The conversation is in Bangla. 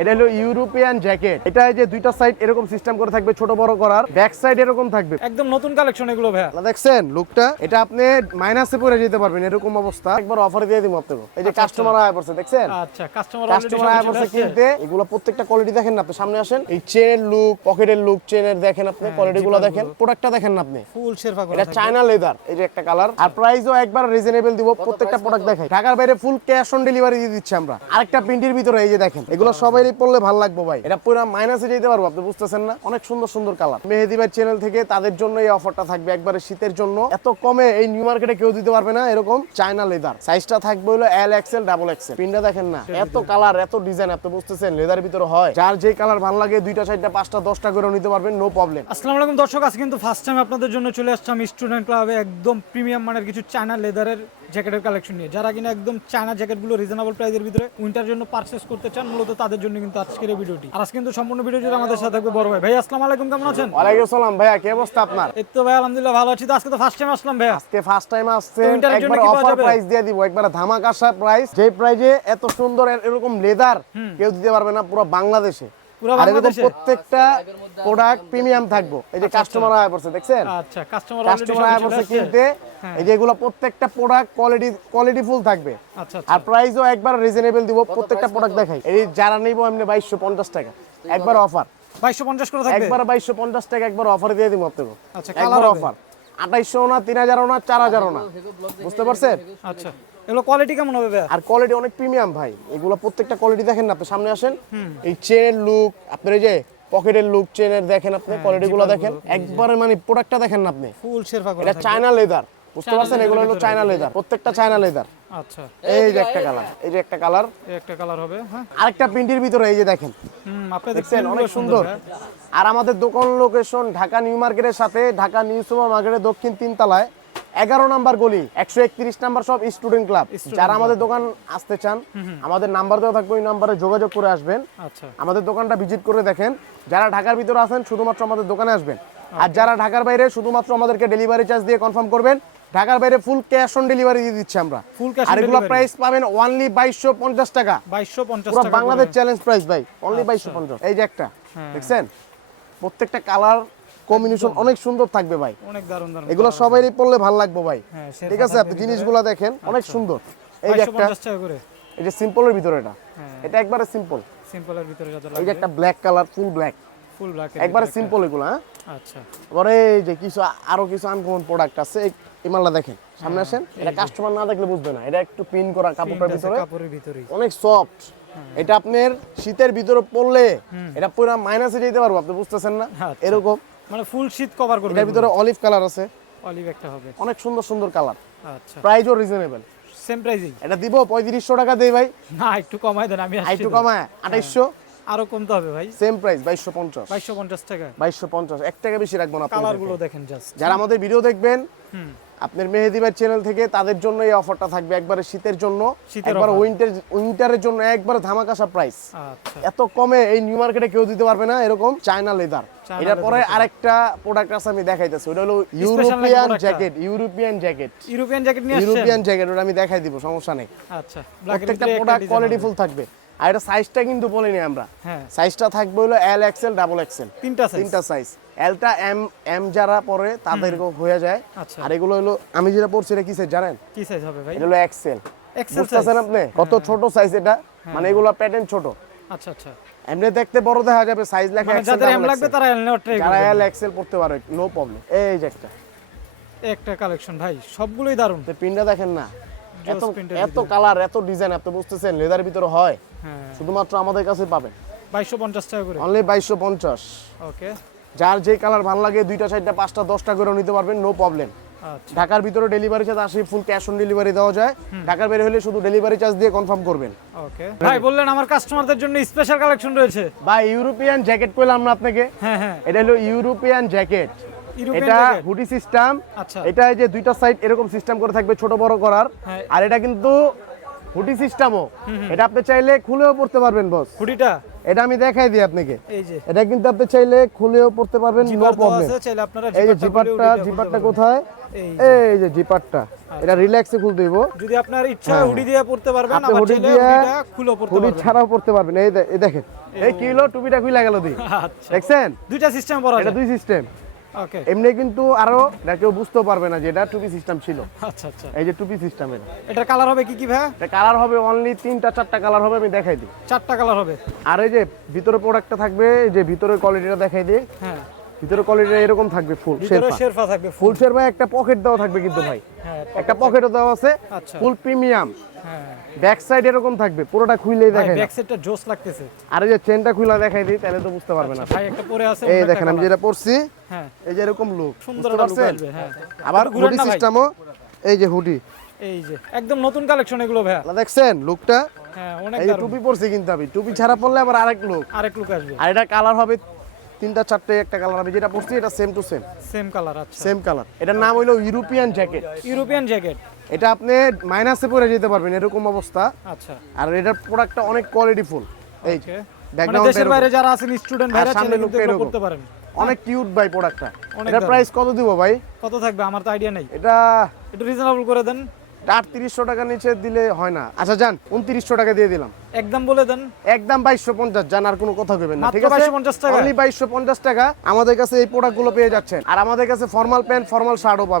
এটা হলো ইউরোপিয়ান জ্যাকেট। এটা এই যে দুইটা সাইড এরকম সিস্টেম করে থাকবে ছোট বড় করার। ব্যাক সাইড এরকম থাকবে। একদম নতুন কালেকশন এগুলো ভাইয়া। না দেখছেন লুকটা এটা আপনি মাইনাসে পরে যেতে পারবেন এরকম অবস্থা। একবার অফার দিয়ে দিব আপনাকে। এই যে আচ্ছা, কাস্টমার আয় পড়ছে দেখছেন? আচ্ছা কাস্টমার কাস্টমার আয় পড়ছে কিনতে। এগুলো প্রত্যেকটা কোয়ালিটি দেখেন না আপনি সামনে আসেন। এই চেনের লুক পকেটের লুক চেনের দেখেন আপনি কোয়ালিটি গুলো দেখেন। প্রোডাক্টটা দেখেন না আপনি। ফুল শেরফা করা এটা চায়না লেদার এই যে একটা কালার আর প্রাইসও একবার রিজনেবল দিব প্রত্যেকটা প্রোডাক্ট দেখাই। ঢাকার বাইরে ফুল ক্যাশ অন ডেলিভারি দিয়ে দিচ্ছি আমরা। আরেকটা প্রিন্টের ভিতরে এই যে দেখেন এগুলো সবাই পড়লে ভালো লাগবে ভাই। এটা পুরো মাইনাসে যেতে পারব আপনি বুঝতেছেন না? অনেক সুন্দর সুন্দর কালার মেহেদি ভাই চ্যানেল থেকে তাদের জন্য এই অফারটা থাকবে একবারে শীতের জন্য। এত কমে এই নিউ মার্কেটে কেউ দিতে পারবে না এরকম চায়না লেদার সাইজটা থাকবে হলো এল এক্সেল ডাবল এক্সেল প্রিন্টটা দেখেন না এত কালার এত ডিজাইন আপনি বুঝতেছেন? লেদার ভিতরে হয়। যার যে কালার ভালো লাগে দুইটা চারটা পাঁচটা দশটা করে নিতে পারবেন নো প্রবলেম আসসালামু আলাইকুম দর্শক আজকে কিন্তু ফার্স্ট টাইম আপনাদের জন্য চলে আসলাম স্টুডেন্ট ক্লাবে একদম প্রিমিয়াম মানের কিছু চায়না লেদারের জ্যাকেটের কালেকশন নিয়ে। যারা কিনা একদম চায়না জ্যাকেটগুলো রিজনেবল প্রাইসের ভিতরে উইন্টার জন্য পারচেস করতে চান মূলত তাদের জন্য কিন্তু আজকের এই ভিডিওটি আর আজকে কিন্তু সম্পূর্ণ ভিডিও জুড়ে আমাদের সাথে থাকবে বড় ভাই। ভাই আসসালামু আলাইকুম কেমন আছেন? ওয়ালাইকুম সালাম ভাইয়া কি অবস্থা আপনার? এই তো ভাই আলহামদুলিল্লাহ ভালো আছি। তো আজকে তো ফার্স্ট টাইম আসলাম ভাইয়া। আজকে ফার্স্ট টাইম আসছে। এটার জন্য একবার কি অফার প্রাইস দিয়ে দিব একবার ধামাকাশা প্রাইস যে প্রাইজে এত সুন্দর এরকম লেদার কেউ দিতে পারবে না পুরো বাংলাদেশে? প্রত্যেকটা প্রোডাক্ট প্রিমিয়াম থাকব। এই যে কাস্টমার আয় পড়ছে দেখছেন? আচ্ছা কাস্টমার কাস্টমার আয় পড়ছে কিনতে। এই যে এগুলো প্রত্যেকটা প্রোডাক্ট কোয়ালিটি কোয়ালিটি ফুল থাকবে। আচ্ছা আর প্রাইসও একবার রিজনেবল দিব প্রত্যেকটা প্রোডাক্ট দেখাই। এই যারা নিব এমনি বাইশশো পঞ্চাশ টাকা। একবার অফার বাইশশো পঞ্চাশ করে থাকবে? একবার বাইশশো পঞ্চাশ টাকা একবার অফার দিয়ে দিব আপনাকে। আচ্ছা, একবার অফার আঠাইশশো না তিন হাজারও না চার হাজারও না। বুঝতে পারছেন? আচ্ছা। এগুলো কোয়ালিটি কেমন হবে আর কোয়ালিটি অনেক প্রিমিয়াম ভাই। এগুলো প্রত্যেকটা কোয়ালিটি দেখেন না আপনি সামনে আসেন। এই চেনের লুক আপনার এই যে পকেটের লুক চেনের দেখেন আপনি কোয়ালিটি গুলো দেখেন। একবারে মানে প্রোডাক্টটা দেখেন না আপনি। ফুল শেরফা করে এটা চায়না লেদার বুঝতে পারছেন? এগুলো হলো চায়না লেদার প্রত্যেকটা চায়না লেদার আচ্ছা। এই যে একটা কালার এই যে একটা কালার এই একটা কালার হবে হ্যাঁ। আরেকটা প্রিন্টের ভিতরে এই যে দেখেন। হুম আপনাদের দেখছেন? অনেক সুন্দর আর আমাদের দোকান লোকেশন ঢাকা নিউ মার্কেটের সাথে ঢাকা নিউ সুপার মার্কেটের দক্ষিণ তিনতলায় এগারো নাম্বার গলি একশো একত্রিশ নাম্বার সব স্টুডেন্ট ক্লাব যারা আমাদের দোকান আসতে চান আমাদের নাম্বার দেওয়া থাকবে ওই নাম্বারে যোগাযোগ করে আসবেন। আচ্ছা। আমাদের দোকানটা ভিজিট করে দেখেন। যারা ঢাকার ভিতরে আছেন শুধুমাত্র আমাদের দোকানে আসবেন। আর যারা ঢাকার বাইরে শুধুমাত্র আমাদেরকে ডেলিভারি চার্জ দিয়ে কনফার্ম করবেন। ঢাকার বাইরে ফুল ক্যাশ অন ডেলিভারি দিয়ে দিচ্ছি আমরা। Cash on আর এগুলো প্রাইস পাবেন অনলি বাইশশো পঞ্চাশ টাকা। বাইশশো পঞ্চাশ পুরো টাকা বাংলাদেশ চ্যালেঞ্জ প্রাইস ভাই অনলি বাইশশো পঞ্চাশ। এই যে একটা দেখছেন? প্রত্যেকটা কালার কম্বিনেশন অনেক সুন্দর থাকবে ভাই। অনেক দারুণ দারুণ। এগুলো সবারই পড়লে ভালো লাগবে ভাই। হ্যাঁ, ঠিক আছে আপনি জিনিসগুলো দেখেন অনেক সুন্দর। এই যে একটা এই যে সিম্পলের ভিতরে এটা। হ্যাঁ। এটা একবারে সিম্পল সিম্পলের ভিতরে এই যে একটা black colour full black full black একবারে সিম্পল এগুলো হ্যাঁ? আচ্ছা। এই যে কিছু আরও কিছু আনকমন প্রোডাক্ট আছে এই মালটা দেখেন সামনে হ্যাঁ, আসেন এটা কাস্টমার না দেখলে বুঝবে না এটা একটু পিন করা কাপড়টার ভিতরে। কাপড়ের ভিতরেই। অনেক সফট এটা আপনার শীতের ভিতরে পড়লে এটা পুরো মাইনাসে যেতে পারব আপনি বুঝতেছেন না? আচ্ছা। এরকম। মানে ফুল শীত কভার করবে এটার ভিতরে অলিভ কালার আছে। অলিভ একটা হবে। অনেক সুন্দর সুন্দর কালার আচ্ছা। প্রাইসও রিজনেবল সেম প্রাইসেই এটা দিব পঁয়ত্রিশশো টাকা দেই ভাই। না একটু কমাই দেন আমি আসছি তো। কমায় আঠাইশশো। আরও কমতে হবে ভাই। সেম প্রাইস বাইশশো পঞ্চাশ। বাইশশো পঞ্চাশ টাকা। বাইশশো পঞ্চাশ এক টাকা বেশি রাখব না কালারগুলো দেখেন জাস্ট যারা আমাদের ভিডিও দেখবেন আপনার মেহেদি ভাই চ্যানেল থেকে তাদের জন্য এই অফারটা থাকবে একবারে শীতের জন্য। একবার উইন্টার উইন্টারের জন্য একবারে ধামাকাশা প্রাইস আচ্ছা। এত কমে এই নিউ মার্কেটে কেউ দিতে পারবে না এরকম চায়না লেদার এটার পরে আরেকটা প্রোডাক্ট আছে আমি দেখাইতেছি ওটা হলো European jacket European jacket European jacket নিয়ে ইউরোপিয়ান জ্যাকেট ওটা আমি দেখাই দিব সমস্যা নেই। আচ্ছা প্রত্যেকটা প্রোডাক্ট থাকবে। আর এটা সাইজটা কিন্তু বলিনি আমরা। হ্যাঁ। সাইজটা থাকবে হলো এল এক্সেল ডাবল এক্সেল তিনটা সাইজ তিনটা সাইজ এলটা এম এম যারা পরে তাদের হয়ে যায়। আচ্ছা। আর এগুলো হলো আমি যেটা পড়ছি এটা কি সাইজ জানেন? কি সাইজ হবে ভাই? এটা হলো এক্সেল এক্সেল বুঝতেছেন আপনি? কত ছোট সাইজ এটা? মানে এগুলো প্যাটার্ন ছোট। আচ্ছা আচ্ছা। এমনি দেখতে বড় দেখা যাবে সাইজ লেখা মানে যাদের এম লাগবে তারা এল নেওয়ার ট্রাই যারা এল এক্সেল পড়তে পারে নো প্রবলেম এই যে একটা। একটা কালেকশন ভাই সবগুলোই দারুণ। তো পিনটা দেখেন না। এত এত কালার এত ডিজাইন আপনি বুঝতেছেন লেদার ভিতরে হয়। হ্যাঁ। শুধুমাত্র আমাদের কাছে পাবেন। বাইশশো পঞ্চাশ টাকা করে। অনলি বাইশশো পঞ্চাশ। ওকে যার যে কালার ভালো লাগে দুইটা চারটা পাঁচটা দশটা করে নিতে পারবেন নো প্রবলেম আচ্ছা। ঢাকার ভিতরে ডেলিভারি চার্জ আসে ফুল ক্যাশ অন ডেলিভারি দেওয়া যায়। ঢাকার বের হলে শুধু ডেলিভারি চার্জ দিয়ে কনফার্ম করবেন। ওকে ভাই বললেন আমার কাস্টমারদের জন্য স্পেশাল কালেকশন রয়েছে। বা ইউরোপিয়ান জ্যাকেট পেলাম না আপনাকে। হ্যাঁ হ্যাঁ। এটা হলো ইউরোপিয়ান জ্যাকেট এটা হুডি সিস্টেম আচ্ছা। এটা এই যে দুইটা সাইড এরকম সিস্টেম করে থাকবে ছোট বড় করার। হ্যাঁ। আর এটা কিন্তু হুডি সিস্টেমও এটা আপনি চাইলে খুলেও পড়তে পারবেন বস হুডিটা এটা আমি দেখাই দিই আপনাকে। এই যে। এটা কিন্তু আপনি চাইলে খুলেও পড়তে পারবেন নো প্রবলেম এই যে জিপারটা জিপারটা। কোথায়? এই যে। জিপারটা এটা রিল্যাক্সে খুলতে দিব যদি আপনার ইচ্ছা হুডি দিয়ে পড়তে পারবেন হ্যাঁ, আপনি হুডি দিয়ে হুডিটা খুলে পড়তে হুডি পারবেন। ছাড়াও পড়তে পারবেন। এই দেখেন। এই কি হলো টুপিটা খুলে গেল দি। আচ্ছা। দেখছেন? দুইটা সিস্টেম পড়া এটা দুই সিস্টেম এমনি কিন্তু আরও এটা কেউ বুঝতেও পারবে না যে এটা টুপি সিস্টেম ছিল। আচ্ছা আচ্ছা। এই যে টুপি সিস্টেম এটা এটার কালার হবে কি কি ভাই এটা কালার হবে অনলি তিনটা চারটা কালার হবে আমি দেখাই দিই। চারটা কালার হবে। আর এই যে ভিতরে প্রোডাক্টটা থাকবে এই যে ভিতরে কোয়ালিটিটা দেখাই দিই। হ্যাঁ। ভিতরে কোয়ালিটিটা এরকম থাকবে ফুল শেরপা। থাকবে ফুল শেরপা একটা পকেট দেওয়া থাকবে কিন্তু ভাই। হ্যাঁ একটা পকেটও দেওয়া আছে আচ্ছা। ফুল প্রিমিয়াম হ্যাঁ। ব্যাক সাইড এরকম থাকবে পুরোটা খুইলেই দেখেন ব্যাক সাইডটা জোস লাগতেছে। আর এই যে চেনটা খুলে দেখাই দিই তাহলে তো বুঝতে পারবে না ভাই একটা পরে আছে এই দেখেন আমি যেটা পড়ছি হ্যাঁ। এই যে এরকম লুক সুন্দর হ্যাঁ। আবার হুডি সিস্টেমও এই যে হুডি এই যে একদম নতুন কালেকশন এগুলো ভাইয়া। দেখছেন লুকটা হ্যাঁ অনেক এই যে টুপি পরছি কিন্তু আমি টুপি ছাড়া পড়লে আবার আরেক লুক আরেক লুক আসবে। আর এটা কালার হবে তিনটা চারটে একটা কালার হবে যেটা পরছি এটা same to same same colour আচ্ছা। সেম কালার এটার নাম হইল ইউরোপিয়ান জ্যাকেট ইউরোপিয়ান জ্যাকেট এটা আপনি মাইনাসে পরে যেতে পারবেন এরকম অবস্থা। আচ্ছা। আর এটার প্রোডাক্টটা অনেক কোয়ালিটি ফুল এই মানে ব্যাকগ্রাউন্ড দেশের বাইরে যারা আছেন স্টুডেন্ট ভাইরা চাইলে কিন্তু এরকম। করতে পারেন। অনেক কিউট ভাই প্রোডাক্টটা এটার প্রাইস কত দিব ভাই? কত থাকবে? আমার তো আইডিয়া নেই। এটা একটু রিজনেবল করে দেন। আটত্রিশশো টাকা নিচে দিলে হয় না। আচ্ছা যান উনত্রিশশো টাকা দিয়ে দিলাম। একদম বলে দেন। একদম বাইশশো পঞ্চাশ যান আর কোনো কথা কইবেন না ঠিক আছে? পঞ্চাশ টাকা? অনলি বাইশশো পঞ্চাশ টাকা আমাদের কাছে এই প্রোডাক্টগুলো পেয়ে যাচ্ছেন। আর আমাদের কাছে ফর্মাল প্যান্ট ফর্মাল শার্টও পাবেন।